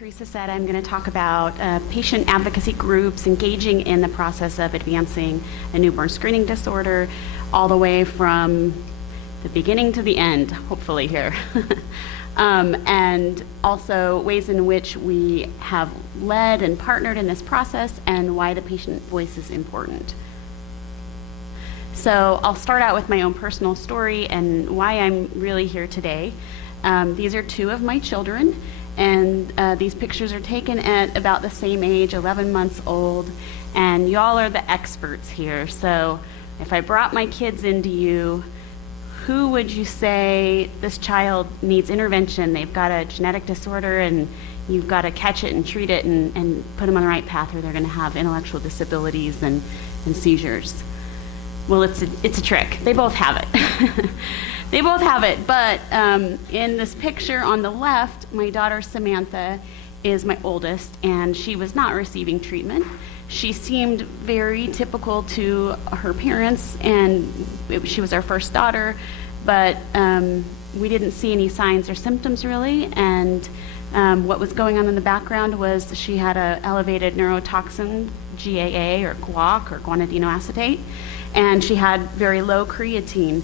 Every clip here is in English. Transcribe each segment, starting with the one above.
Teresa said, I'm going to talk about patient advocacy groups engaging in the process of advancing a newborn screening disorder, all the way from the beginning to the end, hopefully here. And also ways in which we have led and partnered in this process and why the patient voice is important. So I'll start out with my own personal story and why I'm really here today. These are two of my children, and these pictures are taken at about the same age, 11 months old, and y'all are the experts here. So if I brought my kids into you, who would you say this child needs intervention? They've got a genetic disorder and you've got to catch it and treat it and put them on the right path, or they're going to have intellectual disabilities and seizures. Well, it's a trick. They both have it. They both have it, but in this picture on the left, my daughter Samantha is my oldest, and she was not receiving treatment. She seemed very typical to her parents, and she was our first daughter, but we didn't see any signs or symptoms really, and what was going on in the background was she had an elevated neurotoxin, GAA or guac or guanidinoacetate acetate, and she had very low creatine.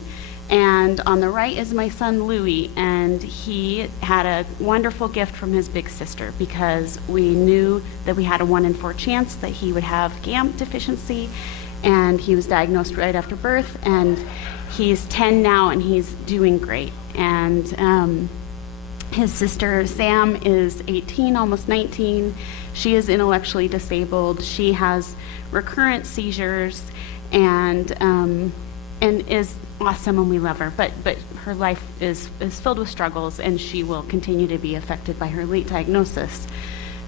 And on the right is my son Louis, and he had a wonderful gift from his big sister because we knew that we had a 1 in 4 chance that he would have GAMP deficiency, and he was diagnosed right after birth, and he's 10 now and he's doing great. And his sister Sam is 18, almost 19. She is intellectually disabled. She has recurrent seizures and is awesome, and we love her, but her life is filled with struggles, and she will continue to be affected by her late diagnosis.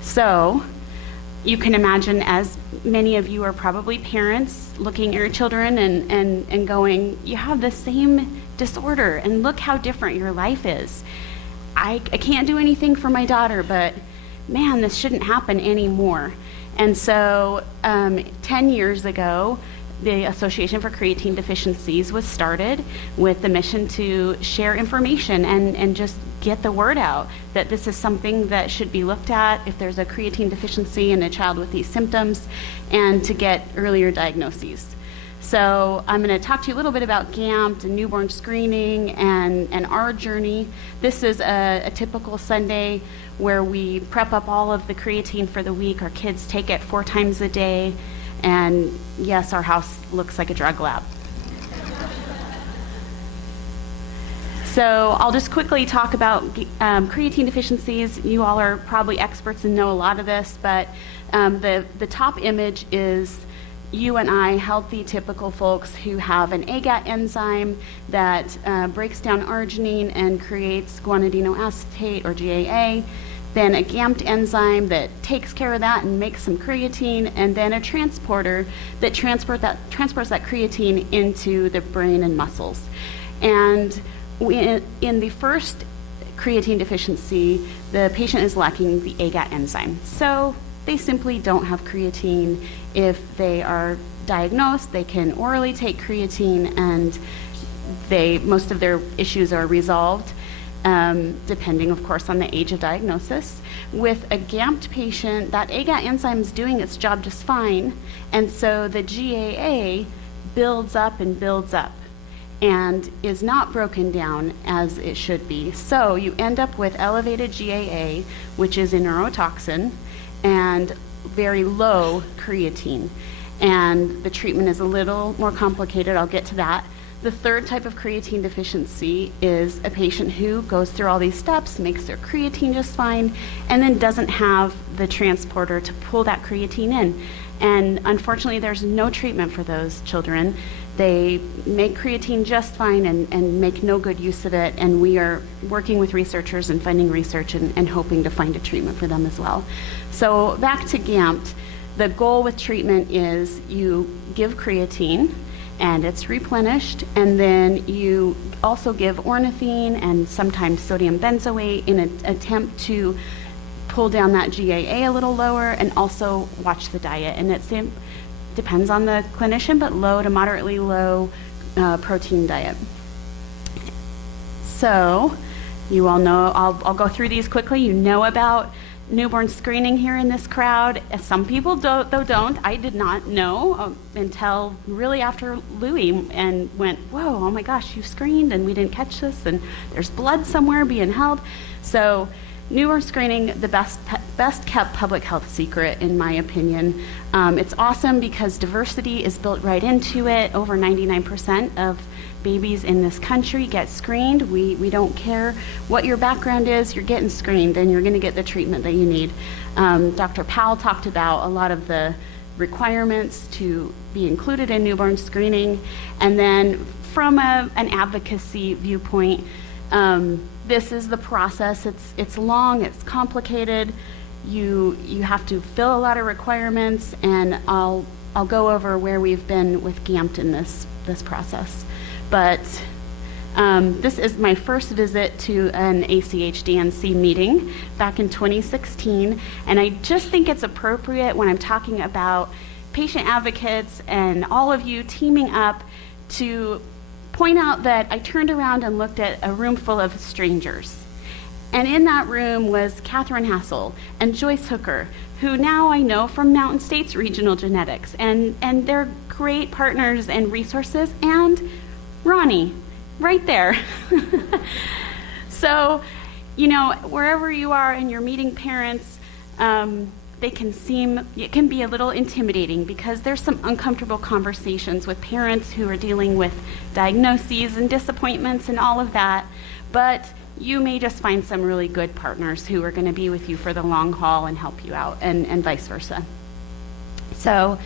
So you can imagine, as many of you are probably parents, looking at your children and going, you have the same disorder, and look how different your life is. I can't do anything for my daughter, but man, this shouldn't happen anymore. And so 10 years ago, the Association for Creatine Deficiencies was started with the mission to share information and just get the word out that this is something that should be looked at if there's a creatine deficiency in a child with these symptoms, and to get earlier diagnoses. So I'm going to talk to you a little bit about GAMP and newborn screening and our journey. This is a typical Sunday where we prep up all of the creatine for the week. Our kids take it 4 times a day. And yes, our house looks like a drug lab. So I'll just quickly talk about creatine deficiencies. You all are probably experts and know a lot of this, but the top image is you and I, healthy, typical folks who have an AGAT enzyme that breaks down arginine and creates guanidinoacetate or GAA. Then a GAMP enzyme that takes care of that and makes some creatine, and then a transporter that transports that creatine into the brain and muscles. And in the first creatine deficiency, the patient is lacking the AGAT enzyme. So they simply don't have creatine. If they are diagnosed, they can orally take creatine, and most of their issues are resolved. Depending, of course, on the age of diagnosis. With a GAMP patient, that AGAT enzyme is doing its job just fine, and so the GAA builds up and is not broken down as it should be. So you end up with elevated GAA, which is a neurotoxin, and very low creatine. And the treatment is a little more complicated. I'll get to that. The third type of creatine deficiency is a patient who goes through all these steps, makes their creatine just fine, and then doesn't have the transporter to pull that creatine in. And unfortunately, there's no treatment for those children. They make creatine just fine and make no good use of it, and we are working with researchers and funding research and hoping to find a treatment for them as well. So back to GAMP, the goal with treatment is you give creatine, and it's replenished, and then you also give ornithine and sometimes sodium benzoate in an attempt to pull down that GAA a little lower, and also watch the diet. And it depends on the clinician, but low to moderately low protein diet. So you all know, I'll go through these quickly. You know about newborn screening here in this crowd. Some people don't. I did not know until really after Louis, and went, whoa, oh my gosh, you screened and we didn't catch this, and there's blood somewhere being held. So newborn screening, the best kept public health secret, in my opinion. It's awesome because diversity is built right into it. Over 99% of babies in this country get screened. We don't care what your background is, you're getting screened and you're going to get the treatment that you need. Dr. Powell talked about a lot of the requirements to be included in newborn screening. And then from an advocacy viewpoint, this is the process. It's long, it's complicated. You have to fill a lot of requirements, and I'll go over where we've been with GAMT in this process. But this is my first visit to an ACH-DNC meeting back in 2016, and I just think it's appropriate when I'm talking about patient advocates and all of you teaming up to point out that I turned around and looked at a room full of strangers. And in that room was Catherine Hassel and Joyce Hooker, who now I know from Mountain States Regional Genetics, and they're great partners and resources, and Ronnie, right there. So, wherever you are and you're meeting parents, it can be a little intimidating because there's some uncomfortable conversations with parents who are dealing with diagnoses and disappointments and all of that. But you may just find some really good partners who are going to be with you for the long haul and help you out, and vice versa. So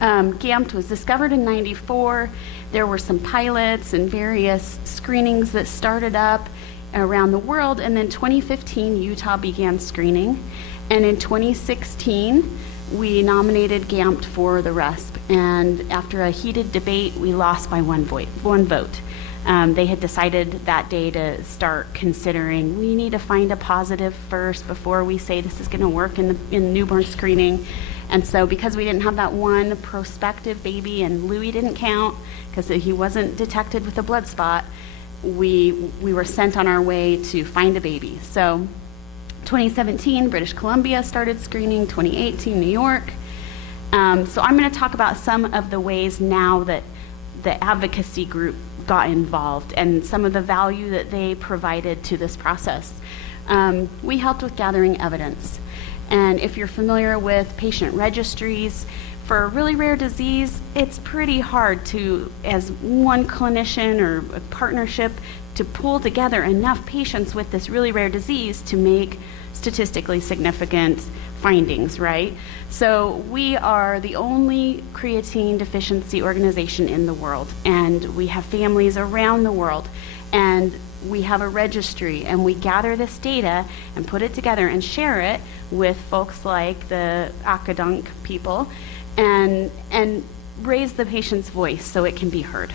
GAMT was discovered in '94. There were some pilots and various screenings that started up around the world, and then 2015 Utah began screening, and in 2016 we nominated GAMT for the RESP, and after a heated debate we lost by one vote. They had decided that day to start considering, we need to find a positive first before we say this is going to work in newborn screening. And so because we didn't have that one prospective baby, and Louis didn't count because he wasn't detected with a blood spot, we were sent on our way to find a baby. So 2017, British Columbia started screening, 2018, New York. So I'm going to talk about some of the ways now that the advocacy group got involved and some of the value that they provided to this process. We helped with gathering evidence. And if you're familiar with patient registries, for a really rare disease, it's pretty hard to, as one clinician or a partnership, to pull together enough patients with this really rare disease to make statistically significant findings, right? So we are the only creatine deficiency organization in the world, and we have families around the world, and we have a registry, and we gather this data and put it together and share it with folks like the academic people, and raise the patient's voice so it can be heard.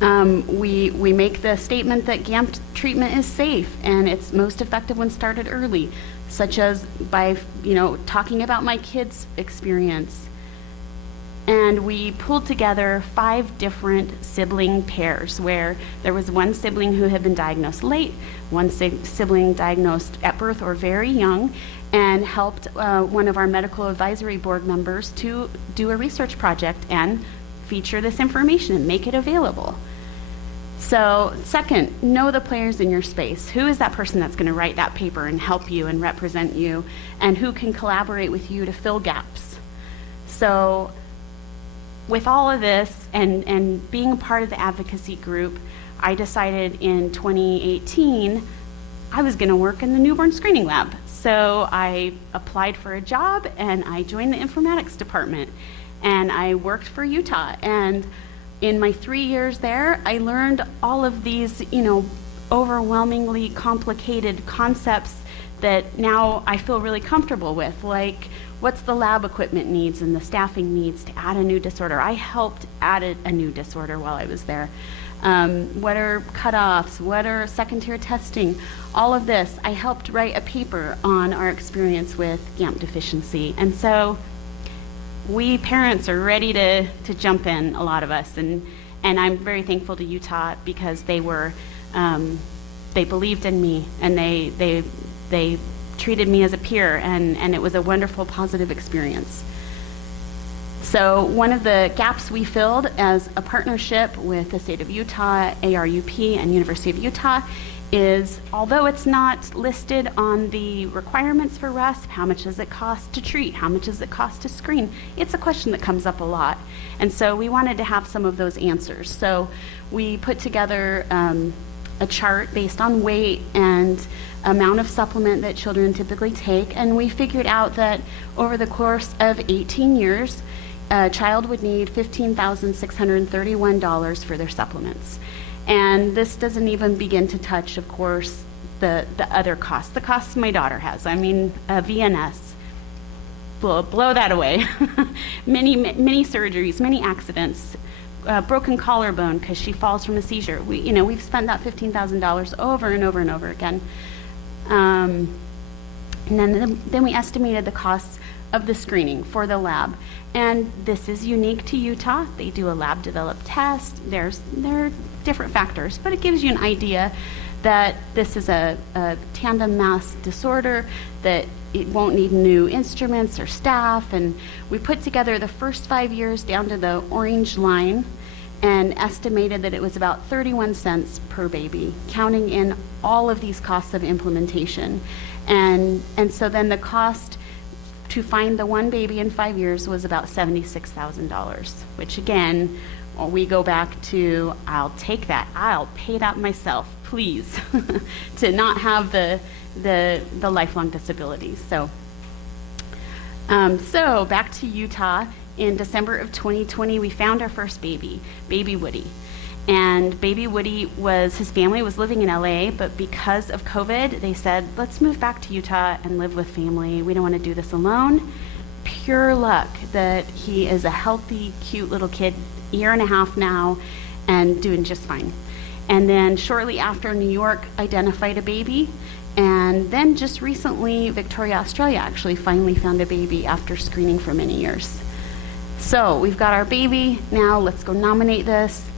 We make the statement that GAMT treatment is safe and it's most effective when started early, such as by talking about my kids' experience. And we pulled together 5 different sibling pairs where there was one sibling who had been diagnosed late, one sibling diagnosed at birth or very young, and helped one of our medical advisory board members to do a research project and feature this information and make it available. So second, know the players in your space. Who is that person that's going to write that paper and help you and represent you, and who can collaborate with you to fill gaps? So with all of this and being a part of the advocacy group, I decided in 2018 I was going to work in the newborn screening lab. So I applied for a job and I joined the informatics department, and I worked for Utah. And in my 3 years there, I learned all of these, overwhelmingly complicated concepts that now I feel really comfortable with, like what's the lab equipment needs and the staffing needs to add a new disorder. I helped add a new disorder while I was there. What are cutoffs? What are second-tier testing? All of this. I helped write a paper on our experience with GAMT deficiency. And so we parents are ready to jump in, a lot of us, and I'm very thankful to Utah because they believed in me, and they they treated me as a peer, and it was a wonderful, positive experience. So one of the gaps we filled as a partnership with the state of Utah, ARUP, and University of Utah is, although it's not listed on the requirements for RUSP, how much does it cost to treat, how much does it cost to screen, it's a question that comes up a lot. And so we wanted to have some of those answers. So we put together a chart based on weight and amount of supplement that children typically take, and we figured out that over the course of 18 years, a child would need $15,631 for their supplements. And this doesn't even begin to touch, of course, the other costs, the costs my daughter has. I mean, VNS, blow that away. many surgeries, many accidents, broken collarbone because she falls from a seizure. We've spent that $15,000 over and over and over again. And then we estimated the costs of the screening for the lab. And this is unique to Utah. They do a lab-developed test. There are different factors, but it gives you an idea that this is a tandem mass disorder, that it won't need new instruments or staff. And we put together the first 5 years down to the orange line and estimated that it was about 31 cents per baby, counting in all of these costs of implementation. And so then the cost to find the one baby in 5 years was about $76,000, which again, we go back to, I'll take that, I'll pay that myself, please, to not have the lifelong disabilities. So back to Utah. In December of 2020, we found our first baby, baby Woody. And baby Woody his family was living in LA, but because of COVID, they said, let's move back to Utah and live with family. We don't want to do this alone. Pure luck that he is a healthy, cute little kid, year and a half now, and doing just fine. And then shortly after, New York identified a baby. And then just recently, Victoria, Australia actually finally found a baby after screening for many years. So we've got our baby. Now let's go nominate this.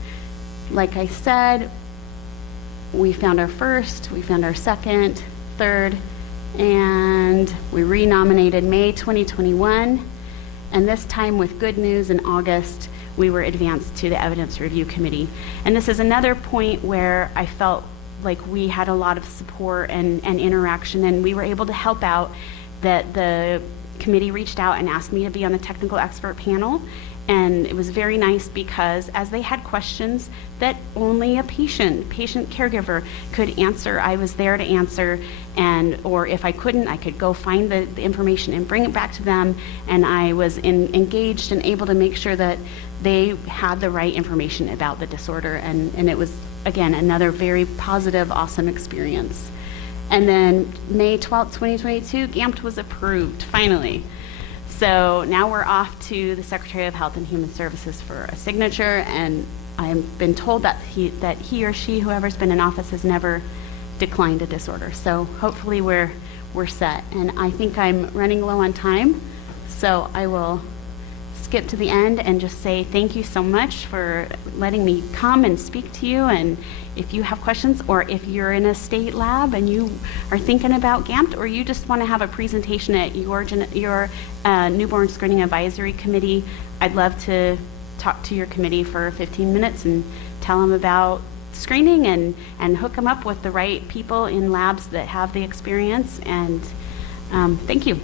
Like I said, we found our first, we found our second, third, and we renominated May 2021. And this time with good news in August, we were advanced to the Evidence Review Committee. And this is another point where I felt like we had a lot of support and interaction, and we were able to help out. That the committee reached out and asked me to be on the technical expert panel. And it was very nice because as they had questions that only a patient caregiver could answer, I was there to answer. Or if I couldn't, I could go find the information and bring it back to them. And I was engaged and able to make sure that they had the right information about the disorder. And it was, again, another very positive, awesome experience. And then May 12th, 2022, GAMT was approved, finally. So now we're off to the Secretary of Health and Human Services for a signature, and I've been told that he or she, whoever's been in office, has never declined a disorder. So hopefully we're set. And I think I'm running low on time, so I will skip to the end and just say thank you so much for letting me come and speak to you. And if you have questions, or if you're in a state lab and you are thinking about GAMT, or you just want to have a presentation at your newborn screening advisory committee, I'd love to talk to your committee for 15 minutes and tell them about screening and hook them up with the right people in labs that have the experience. And thank you.